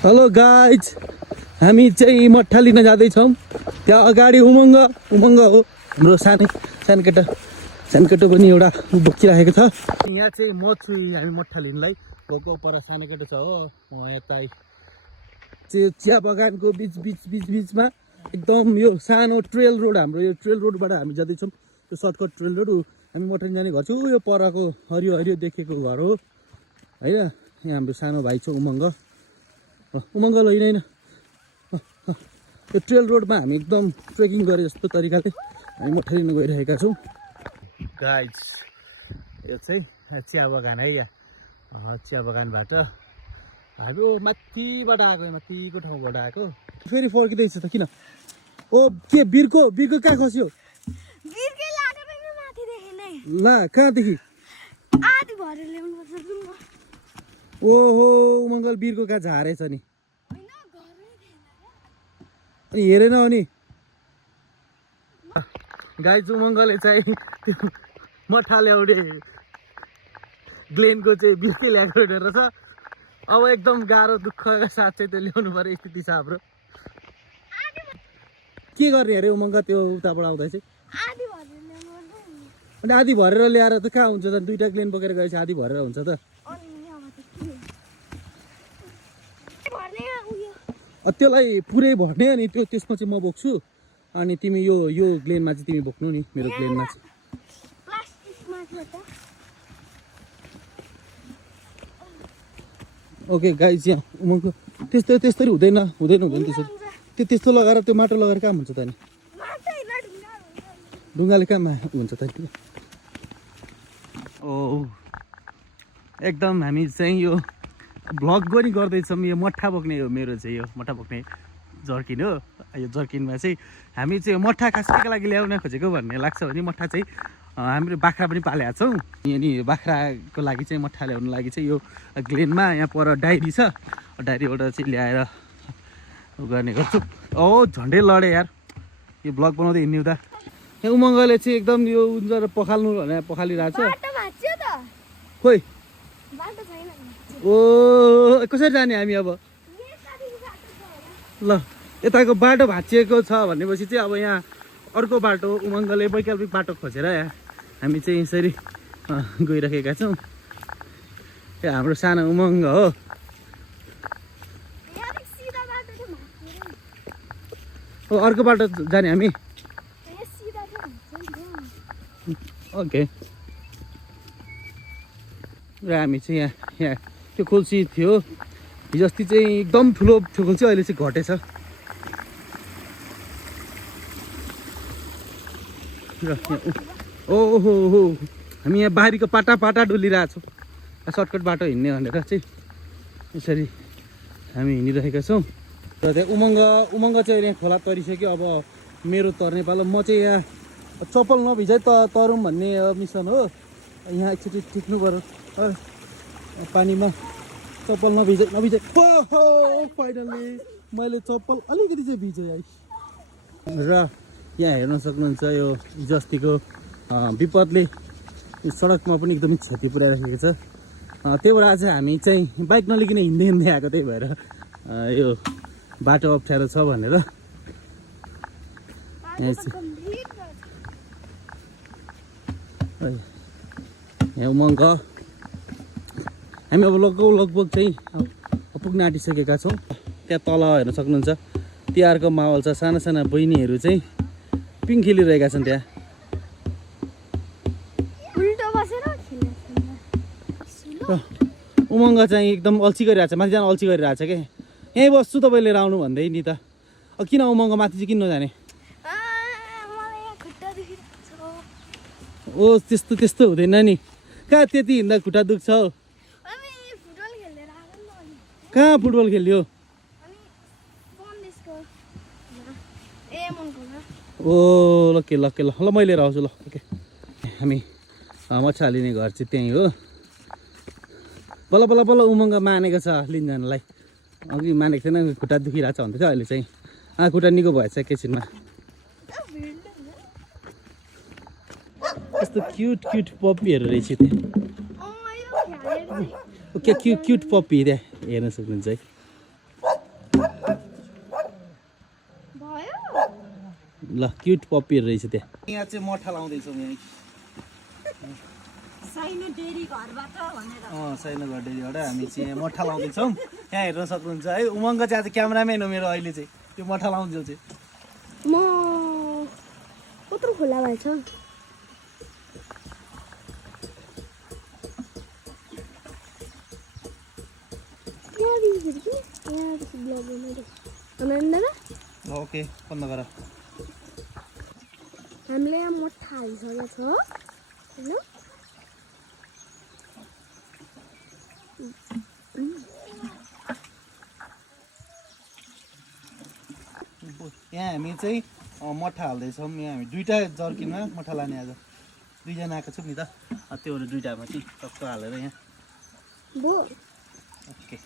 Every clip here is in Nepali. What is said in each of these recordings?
हेलो गाइज, हामी चाहिँ मठ्ठा लिन जाँदैछौँ। त्यहाँ अगाडि उमङ्ग हो हाम्रो सानो केटो पनि एउटा बोकिराखेको छ। यहाँ चाहिँ म छु हामी मठ्ठा लिनलाई। गएको पर सानो केटो छ हो, यता चाहिँ चिया बगानको बिचमा एकदम यो सानो ट्रेल रोड, हाम्रो यो ट्रेल रोडबाट हामी जाँदैछौँ। त्यो सर्टकट ट्रेल रोड हामी मठ्ठा लिन जाने घर छु। यो परको हरियो देखेको घर हो होइन। यहाँ हाम्रो सानो भाइ छ उमङ्ग होइन यो ट्रेल रोडमा हामी एकदम ट्रेकिङ गरे जस्तो तरिकाले हामी मठ्ठा लिन गइरहेका छौँ। गाइज यो चाहिँ चिया बगान है। यहाँ चिया बगानबाट हाम्रो माथिबाट आएको, माथिको ठाउँबाट आएको फेरि फर्किँदैछ त किन? ओ के बिर्को कहाँ खस्यो? ला कहाँदेखि? ओहो उमङ्गल बिर्को कहाँ झारेछ नि? अनि हेरेन अनि गाइज उमङ्गले चाहिँ त्यो मठ्ठा ल्याउने ग्लेनको चाहिँ बिर्कै ल्याएको रहेछ। अब एकदम गाह्रो दुःखका साथ चाहिँ त्यो ल्याउनु पर्ने स्थिति छ हाम्रो। के गर्ने अरे उमङ्ग त्यो उताबाट आउँदा चाहिँ? अनि आधी भरेर ल्याएर त कहाँ हुन्छ त? दुईवटा ग्लेन बोकेर गएपछि आधी भरेर हुन्छ त? त्यसलाई पुरै भर्ने अनि त्यसमा चाहिँ म बोक्छु अनि तिमी यो ग्लेनमा चाहिँ तिमी बोक्नु नि, मेरो ग्लेनमा चाहिँ। ओके गाइज, यहाँ उमङ्गको त्यस्तरी हुँदैन त्यसरी। त्यस्तो लगाएर त्यो माटो लगाएर काम हुन्छ त नि? ढुङ्गाले काम हुन्छ त नि? ओ एकदम हामी चाहिँ यो भ्लग पनि गर्दैछौँ। यो मठ्ठा बोक्ने हो मेरो चाहिँ, यो मठ्ठा बोक्ने जर्किन हो। यो जर्किनमा चाहिँ हामी चाहिँ मठ्ठा खास केको लागि ल्याउन खोजेको भन्ने लाग्छ भने मठ्ठा चाहिँ हामीले बाख्रा पनि पालेका छौँ। अनि बाख्राको लागि चाहिँ मठ्ठा ल्याउनु लागि चाहिँ यो ग्लेनमा यहाँ पर डायरी छ, डायरीबाट चाहिँ ल्याएर गर्ने गर्छु। ओ झन्डै लडे यार, यो भ्लग बनाउँदै हिँड्ने उता। यहाँ उमङ्गले चाहिँ एकदम यो उन्जर पखाल्नु भने पखालिरहेको छ। खोइ ओ कसरी जाने हामी अब? ल यताको बाटो भाँचिएको छ भनेपछि चाहिँ अब यहाँ अर्को बाटो उमङ्गले वैकल्पिक बाटो खोजेर हामी चाहिँ यसरी गइरहेका छौँ। यो हाम्रो सानो उमङ्ग हो। अर्को बाटो जाने हामी? ओके। र हामी चाहिँ यहाँ त्यो खोल्सी थियो हिजो अस्ति चाहिँ एकदम ठुलो खोल्सी, अहिले चाहिँ घटेछ। र ओहो हो हामी यहाँ बारीको पाटा डुलिरहेछौँ सर्टकट बाटो हिँड्ने भनेर चाहिँ यसरी हामी हिँडिरहेका छौँ। र त्यहाँ उमङ्ग चाहिँ यहाँ खोला तरिसक्यो। अब मेरो तर्ने पालो। म चाहिँ यहाँ चप्पल नभिजाइ तरौँ भन्ने मिसन हो। यहाँ एकचोटि टिक्नु पर्यो पानीमा, चप्पल नभिजाइ फाइनली मैले चप्पल अलिकति चाहिँ भिजेँ है। र यहाँ हेर्न सक्नुहुन्छ यो हिजोअस्तिको विपदले यो सडकमा पनि एकदमै क्षति पुऱ्याइराखेको छ। त्यही भएर आज हामी चाहिँ बाइक नलिकन हिँड्दै आएको, त्यही भएर यो बाटो अप्ठ्यारो छ भनेर। यहाँ उमङ्ग हामी अब लगभग चाहिँ पुग्न आँटिसकेका छौँ। त्यहाँ तल हेर्न सक्नुहुन्छ तिहारको माहौल छ। साना बहिनीहरू चाहिँ पिङ खेलिरहेका छन्। त्यहाँ उमङ्ग चाहिँ एकदम अल्छी गरिरहेको छ, माथि जान अल्छी गरिरहेको छ क्या। यहीँ बस्छु तपाईँ लिएर आउनु भन्दै नि त। किन उमङ्ग माथि चाहिँ किन नजाने? ओ त्यस्तो हुँदैन नि। कहाँ त्यति हिँड्दा खुट्टा दुख्छ हौ? कहाँ फुटबल खेल्यो? ओ ल म लिएर आउँछु ल। ओके हामी मछा लिने घर चाहिँ त्यहीँ हो। बल्ल उमङ्ग मानेको छ लिन जानलाई। अघि मानेको थिएन, खुट्टा दुखिरहेको छ भन्दै थियो। अहिले चाहिँ खुट्टा निको भएछ एकैछिनमा। कस्तो क्युट पप्पीहरू रहेछ त्यहाँ। क्युट पप्पी त्यहाँ हेर्न सक्नुहुन्छ है। ल क्युट पप्पीहरू रहेछ त्यहाँ यहाँ चाहिँ मठा लाउँदैछौँ यहाँ साइनो डेरी घरबाट भनेर साइनो घर डेरीबाट हामी चाहिँ यहाँ मठा लाउँदैछौँ यहाँ हेर्न सक्नुहुन्छ है उमङ्ग चाहिँ आज क्यामराम्यान हो मेरो अहिले चाहिँ त्यो मठा लाउँदै चाहिँ म कत्रो खुला भएछ ओके बन्द गर हामीले यहाँ मठा हालिसकेको छ होइन यहाँ हामी चाहिँ मठा हाल्दैछौँ यहाँ हामी दुईवटा जर्किनमा मठा लाने आज दुईजना आएको छौँ नि त त्यो भएर दुईवटामा चाहिँ टक्क हालेर यहाँ ओके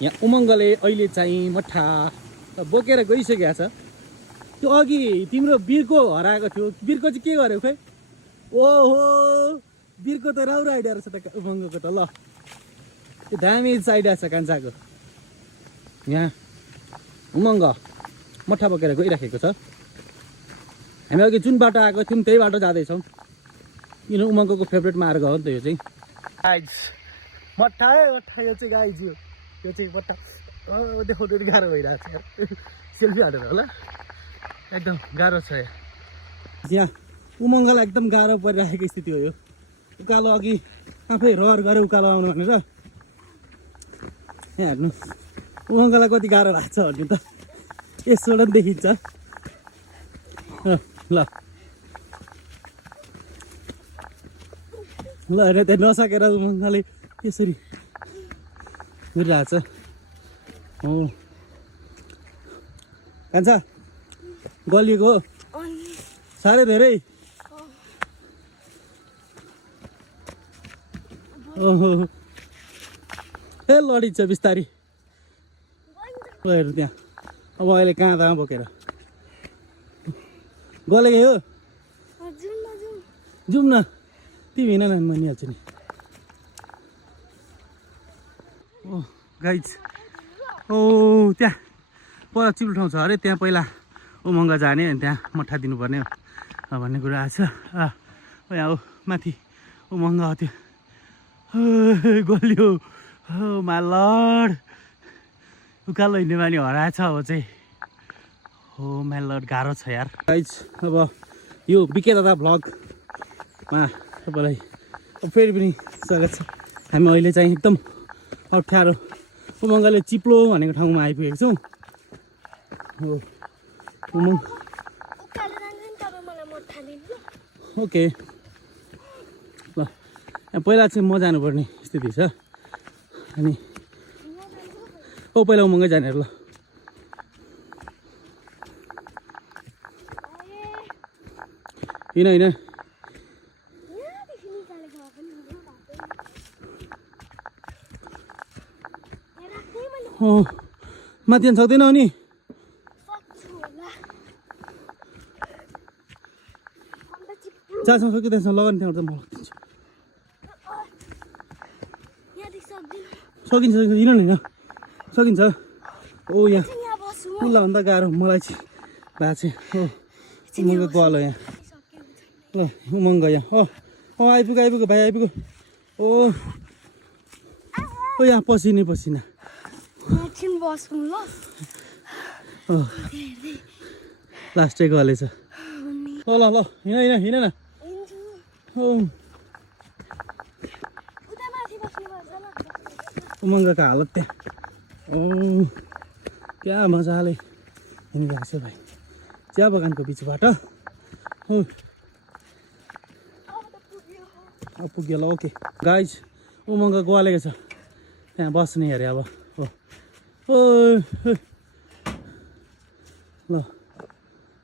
यहाँ उमङ्गले अहिले चाहिँ मठा बोकेर गइसकेको छ त्यो अघि तिम्रो बिर्को हराएको थियो बिर्को चाहिँ के गर्यो खै ओहो बिर्को त राम्रो आइडिया रहेछ त उमङ्गको त ल त्यो दामी आइडिया छ कान्छाको यहाँ उमङ्ग मठा बोकेर गइराखेको छ हामी अघि जुन बाटो आएको थियौँ त्यही बाटो जाँदैछौँ किन उमङ्गको फेभरेट मार्ग हो नि त यो चाहिँ गाइज मठा यो चाहिँ गाइज यो चाहिँ मठा देखाउँदै गाह्रो भइरहेको छ सेल्फी हालेर होला एकदम गाह्रो छ यहाँ उमङ्गलाई एकदम गाह्रो परिरहेको स्थिति हो यो उकालो अघि आफै रहर गरेर उकालो आउनु भनेर यहाँ हेर्नु उमङ्गलाई कति गाह्रो भएको छ भन्ने त यसबाट देखिन्छ ल ल हेर त्यहाँ नसकेर उमङ्गले यसरी गरिरहेको छ हो कान्छा गलिएको साह्रै धेरै ओहो ए लडिन्छ बिस्तारी हेर्नु त्यहाँ अब अहिले कहाँ दाम बोकेर गलेकै हो जाउँ न तिमी हिँड न म निहाल्छु नि ओ गाइज ओ त्यहाँ पहिला चिप्लो ठाउँ छ अरे त्यहाँ पहिला उमङ्ग जाने अनि त्यहाँ मठा दिनुपर्ने भन्ने कुरा आएको छ यहाँ माथि उमङ्ग त्यो गल्यो हो माय लर्ड उकालो हिँड्ने बानी हराएछ अब चाहिँ हो माय लर्ड गाह्रो छ यार गाइज अब यो बिके दादा भ्लगमा तपाईँलाई फेरि पनि स्वागत छ हामी अहिले चाहिँ एकदम अप्ठ्यारो उमङ्गले चिप्लो भनेको ठाउँमा आइपुगेको छौँ हो उमङ्ग ओके ल यहाँ पहिला चाहिँ म जानुपर्ने स्थिति छ अनि ओ पहिला उमङ्गै जाने ल होइन हो माथि जान सक्दैनौ नि जहाँसम्म सक्यो त्यहाँसम्म लगाउने त्यहाँबाट म लगिदिन्छु सकिन्छ हिँड न सकिन्छ ओ यहाँ उसलाई गाह्रो मलाई चाहिँ भएको चाहिँ हो उमङ्ग गलो यहाँ ल उमङ्ग यहाँ आइपुग्यो भाइ आइपुग्यो ओ यहाँ पसिना लास्टै गलेछ ल हिँड न उमङ्गको हालत त्यहाँ क्या मजाले हिँडिरहेको छ भाइ चिया बगानको बिचबाट हो पुग्यो ल ओके गाइज उमङ्ग गलेको छ त्यहाँ बस्ने अरे अब हो ल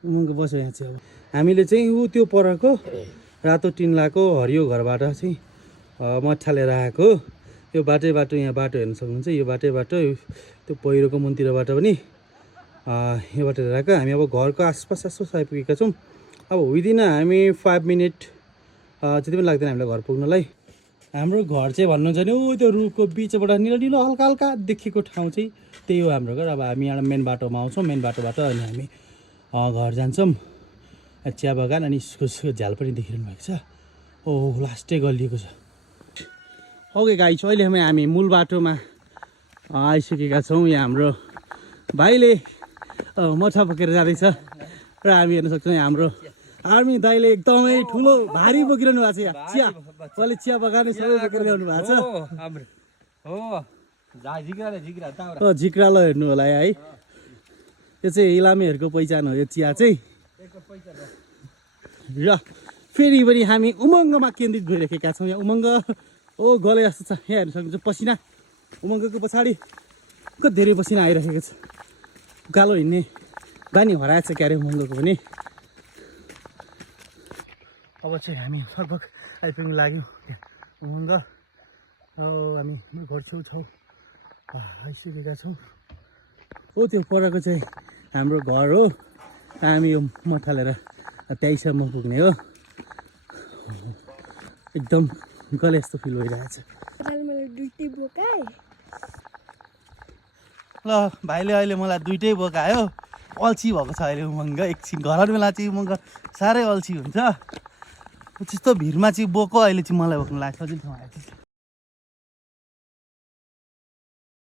उमङ्ग बस्यो यहाँ चाहिँ अब हामीले चाहिँ ऊ त्यो परको रातो टिन्लाको हरियो घरबाट चाहिँ मठा लिएर आएको यो बाटो यहाँ बाटो हेर्न सक्नुहुन्छ यो बाटो त्यो पहिरोको मुनतिरबाट पनि यो बाटो लिएर आएको हामी अब घरको आसपास आइपुगेका छौँ अब विदिन हामी 5 मिनट जति पनि लाग्दैन हामीलाई घर पुग्नलाई हाम्रो घर चाहिँ भन्नुहुन्छ नि ऊ त्यो रुखको बिचबाट निलो निलो हल्का हल्का देखेको ठाउँ चाहिँ त्यही हो हाम्रो घर। अब हामी यहाँ मेन बाटोमा आउँछौँ, मेन बाटोबाट अनि हामी घर जान्छौँ। चिया बगान अनि यसको झ्याल पनि देखिरहनु भएको छ। ओह लास्टै गलिएको छ। ओके गाइस, अहिले हामी मूल बाटोमा आइसकेका छौँ। यहाँ हाम्रो भाइले मोठा बोकेर जाँदैछ र हामी हेर्न सक्छौँ यहाँ हाम्रो आर्मी दाइले एकदमै ठुलो भारी बोकिरहनु भएको छ। यहाँ चिया उहाँले चिया बगाने सबै बोकेर ल्याउनु भएको छ। झिक्रालो हेर्नु होला है, यो चाहिँ इलामीहरूको पहिचान हो यो चिया चाहिँ। र फेरि पनि हामी उमङ्गमा केन्द्रित भइरहेका छौँ। यहाँ उमङ्ग ओ गले जस्तो छ। यहाँ हेर्न सक्नुहुन्छ पसिना उमङ्गको पछाडि कति धेरै पसिना आइरहेको छ। उकालो हिँड्ने बानी हराएछ क्यारे उमङ्गको पनि। अब चाहिँ हामी लगभग आइपुग्नु लाग्यौँ उमङ्ग। हामी घर छेउछाउ आइसकेका छौँ। ओ त्यो परको चाहिँ हाम्रो घर हो। हामी यो मथालेर त्यहीसम्म पुग्ने हो। एकदम गले जस्तो फिल भइरहेछ। ल भाइले अहिले मलाई दुइटै बोकायो। अल्छी भएको छ अहिले उमङ्ग। एकछिन घर बेला चाहिँ उमङ्ग साह्रै अल्छी हुन्छ। त्यस्तो भिडमा चाहिँ बोको अहिले चाहिँ मलाई बोक्नु लाग्छ। सजिलो ठाउँ आएछ।